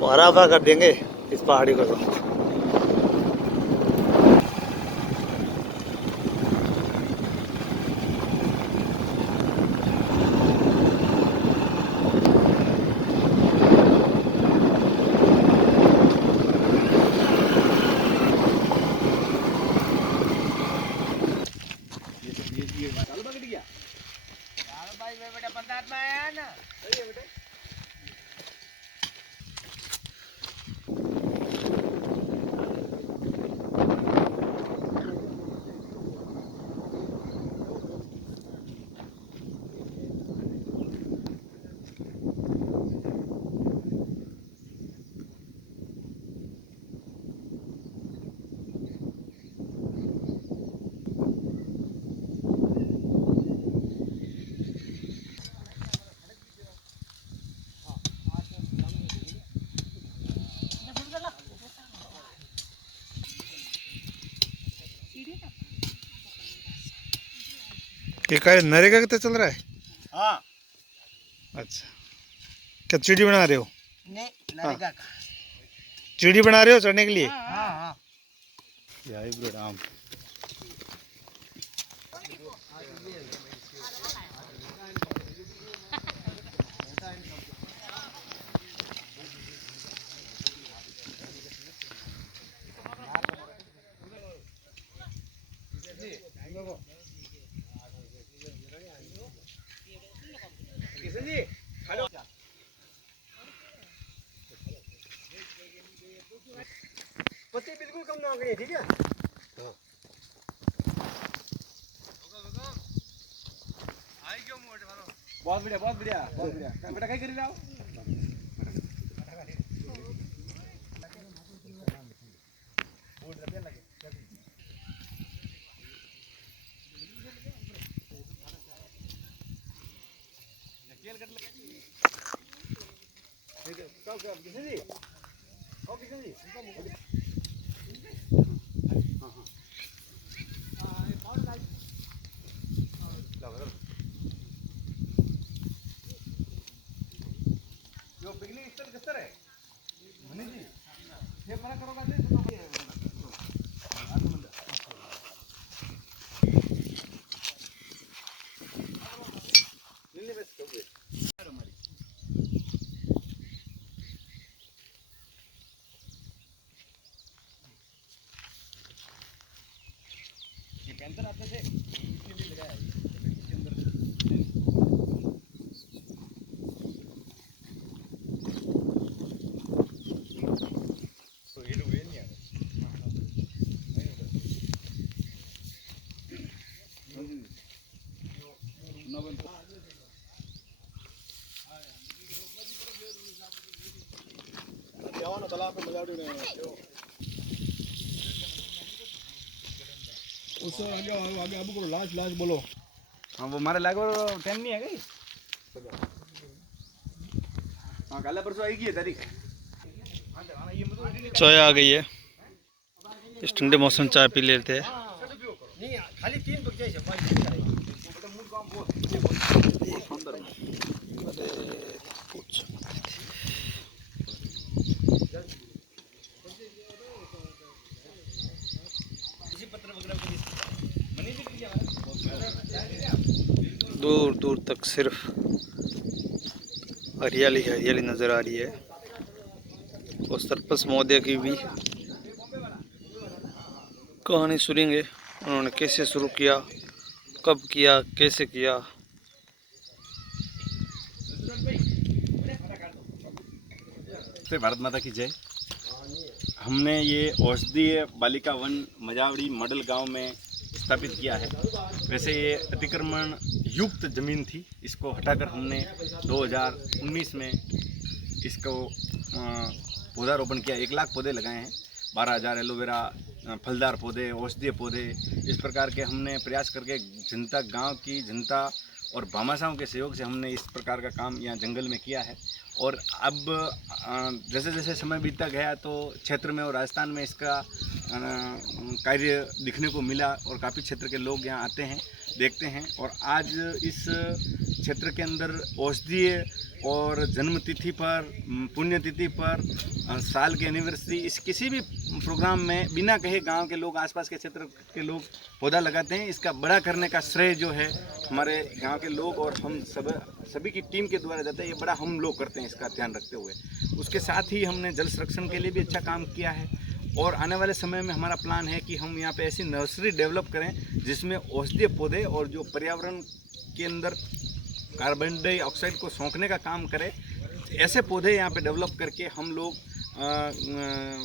तो हरा भरा कर देंगे इस पहाड़ी को। तो ये कार्य नरेगा कितना चल रहा है? हाँ। अच्छा, क्या सीढ़ी बना रहे हो? नहीं, नरेगा का सीढ़ी बना रहे हो चढ़ने के लिए? हाँ हाँ। राम किशन जी हेलो। पत्ती बिल्कुल कम ना करिए, ठीक है? हाँ। बहुत बढ़िया बहुत बढ़िया बहुत बढ़िया। बेटा क्या कर रहे हो? किशन जी ओ किशन जी जो पिकनिक स्थल किस तरह है मनी जी ये मना करोगा नहीं तो नहीं बस कब हमारी ये कैंसर आते थे इसके लिए लगाया है इसके अंदर तो ये लोग नहीं आ रहे। तालाब पे मजा उड़े उससे आगे आगे अब करो लास्ट लास्ट बोलो। हाँ वो हमारे लागो टाइम नहीं है गई। हाँ कल परसों आएगी है तारीख। चाय आ गई है, इस ठंडे मौसम चाय पी लेते हैं। नहीं खाली 3 बजे से दूर दूर तक सिर्फ हरियाली हरियाली नज़र आ रही है। और सरपंच महोदय की भी कहानी सुनेंगे, उन्होंने कैसे शुरू किया, कब किया, कैसे किया। भारत माता की जय। हमने ये औषधीय बालिका वन मजावड़ी मॉडल गांव में स्थापित किया है। वैसे ये अतिक्रमण युक्त ज़मीन थी, इसको हटाकर हमने 2019 में इसको पौधारोपण किया। 1 लाख पौधे लगाए हैं, 12,000 एलोवेरा, फलदार पौधे, औषधीय पौधे, इस प्रकार के हमने प्रयास करके जनता, गांव की जनता और भामाशाहों के सहयोग से हमने इस प्रकार का काम यहाँ जंगल में किया है। और अब जैसे जैसे समय बीतता गया तो क्षेत्र में और राजस्थान में इसका कार्य दिखने को मिला और काफ़ी क्षेत्र के लोग यहाँ आते हैं, देखते हैं। और आज इस क्षेत्र के अंदर औषधीय और जन्मतिथि पर, पुण्यतिथि पर, साल की एनिवर्सरी, इस किसी भी प्रोग्राम में बिना कहे गांव के लोग, आसपास के क्षेत्र के लोग पौधा लगाते हैं। इसका बड़ा करने का श्रेय जो है हमारे गांव के लोग और हम सभी की टीम के द्वारा जाता है। ये बड़ा हम लोग करते हैं इसका ध्यान रखते हुए। उसके साथ ही हमने जल संरक्षण के लिए भी अच्छा काम किया है और आने वाले समय में हमारा प्लान है कि हम यहाँ पे ऐसी नर्सरी डेवलप करें जिसमें औषधीय पौधे और जो पर्यावरण के अंदर कार्बन डाइऑक्साइड को सोखने का काम करे, ऐसे पौधे यहाँ पे डेवलप करके हम लोग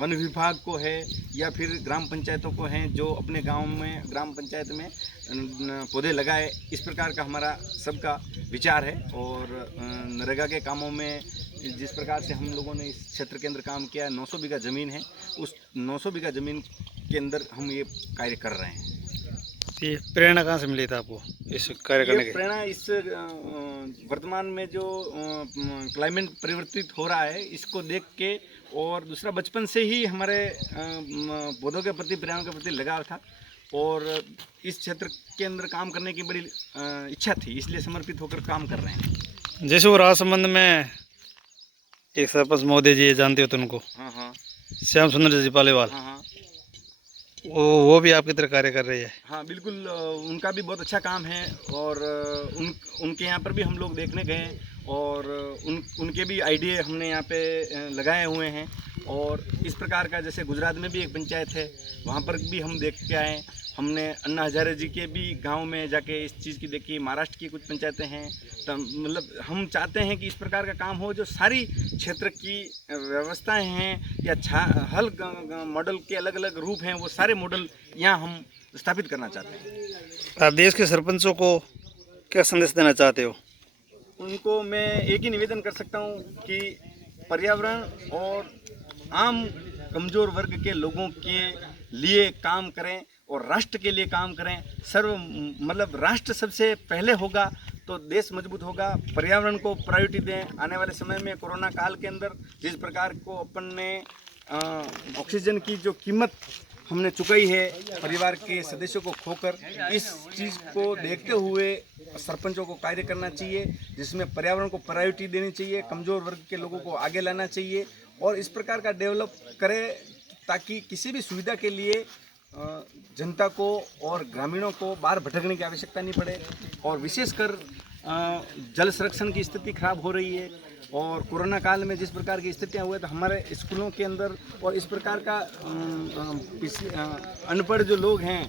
वन विभाग को है या फिर ग्राम पंचायतों को हैं जो अपने गांव में, ग्राम पंचायत में पौधे लगाए, इस प्रकार का हमारा सबका विचार है। और नरेगा के कामों में जिस प्रकार से हम लोगों ने इस क्षेत्र के अंदर काम किया, 900 बीघा ज़मीन है, उस 900 बीघा ज़मीन के अंदर हम ये कार्य कर रहे हैं। ये प्रेरणा कहाँ से मिली था आपको इस कार्य करने की? प्रेरणा इस वर्तमान में जो क्लाइमेट परिवर्तित हो रहा है इसको देख के, और दूसरा बचपन से ही हमारे पौधों के प्रति, पर्यावरण के प्रति लगाव था और इस क्षेत्र के अंदर काम करने की बड़ी इच्छा थी, इसलिए समर्पित होकर काम कर रहे हैं। जैसे वो राजसमंद में एक सरपंच महोदय जी, जानते हो तो उनको? हाँ हाँ, श्याम सुंदर जी पालीवाल। हाँ हाँ, वो भी आपकी तरह कार्य कर रही है? हाँ बिल्कुल, उनका भी बहुत अच्छा काम है और उनके यहाँ पर भी हम लोग देखने गए और उनके भी आइडिया हमने यहाँ पे लगाए हुए हैं। और इस प्रकार का, जैसे गुजरात में भी एक पंचायत है, वहाँ पर भी हम देख के आए। हमने अन्ना हजारे जी के भी गांव में जाके इस चीज़ की देखी। महाराष्ट्र की कुछ पंचायतें हैं, तो मतलब हम चाहते हैं कि इस प्रकार का काम हो जो सारी क्षेत्र की व्यवस्थाएं हैं या हल मॉडल के अलग अलग रूप हैं, वो सारे मॉडल यहाँ हम स्थापित करना चाहते हैं। आप देश के सरपंचों को क्या संदेश देना चाहते हो? उनको मैं एक ही निवेदन कर सकता हूँ कि पर्यावरण और आम कमज़ोर वर्ग के लोगों के लिए काम करें और राष्ट्र के लिए काम करें। मतलब राष्ट्र सबसे पहले होगा तो देश मजबूत होगा। पर्यावरण को प्रायोरिटी दें। आने वाले समय में कोरोना काल के अंदर जिस प्रकार को अपन ने ऑक्सीजन की जो कीमत हमने चुकाई है परिवार के सदस्यों को खोकर, इस चीज़ को देखते हुए सरपंचों को कार्य करना चाहिए जिसमें पर्यावरण को प्रायोरिटी देनी चाहिए, कमज़ोर वर्ग के लोगों को आगे लाना चाहिए और इस प्रकार का डेवलप करें ताकि किसी भी सुविधा के लिए जनता को और ग्रामीणों को बाहर भटकने की आवश्यकता नहीं पड़े। और विशेषकर जल संरक्षण की स्थिति खराब हो रही है और कोरोना काल में जिस प्रकार की स्थितियाँ हुए तो हमारे स्कूलों के अंदर और इस प्रकार का अनपढ़ जो लोग हैं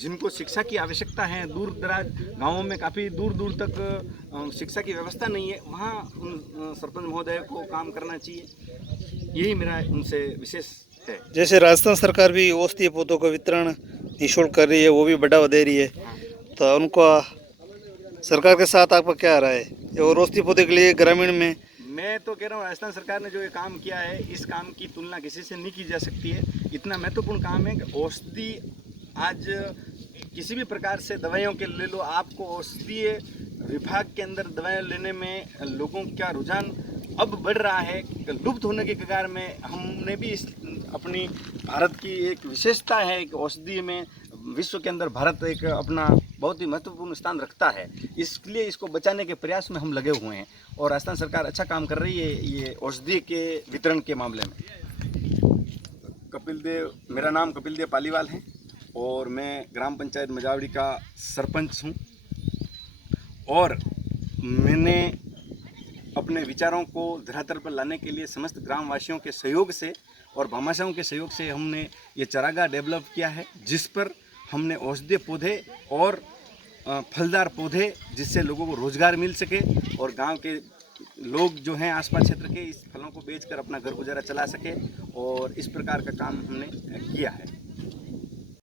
जिनको शिक्षा की आवश्यकता है, दूर दराज गाँवों में काफ़ी दूर दूर तक शिक्षा की व्यवस्था नहीं है, वहाँ उन सरपंच महोदय को काम करना चाहिए। यही मेरा उनसे विशेष है। जैसे राजस्थान सरकार भी औषधीय पौधों का वितरण निःशुल्क कर रही है, वो भी बढ़ावा दे रही है, तो उनका सरकार के साथ आपका क्या राय है? और औषधीय पौधे के लिए ग्रामीण में मैं तो कह रहा हूँ राजस्थान सरकार ने जो ये काम किया है इस काम की तुलना किसी से नहीं की जा सकती है। इतना महत्वपूर्ण काम है कि औषधि आज किसी भी प्रकार से दवाइयों के ले लो, आपको औषधीय विभाग के अंदर दवाएं लेने में लोगों का रुझान अब बढ़ रहा है, लुप्त होने के कगार में। हमने भी इस अपनी भारत की एक विशेषता है कि औषधि में विश्व के अंदर भारत एक अपना बहुत ही महत्वपूर्ण स्थान रखता है, इसलिए इसको बचाने के प्रयास में हम लगे हुए हैं और राजस्थान सरकार अच्छा काम कर रही है ये औषधि के वितरण के मामले में। कपिल देव, मेरा नाम कपिल देव पालीवाल है और मैं ग्राम पंचायत मजावड़ी का सरपंच हूँ और मैंने अपने विचारों को धरातल पर लाने के लिए समस्त ग्रामवासियों के सहयोग से और भामाशाहों के सहयोग से हमने ये चारागाह डेवलप किया है जिस पर हमने औषधीय पौधे और फलदार पौधे जिससे लोगों को रोज़गार मिल सके और गांव के लोग जो हैं आसपास क्षेत्र के इस फलों को बेचकर अपना घर गुजारा चला सके और इस प्रकार का काम हमने किया है।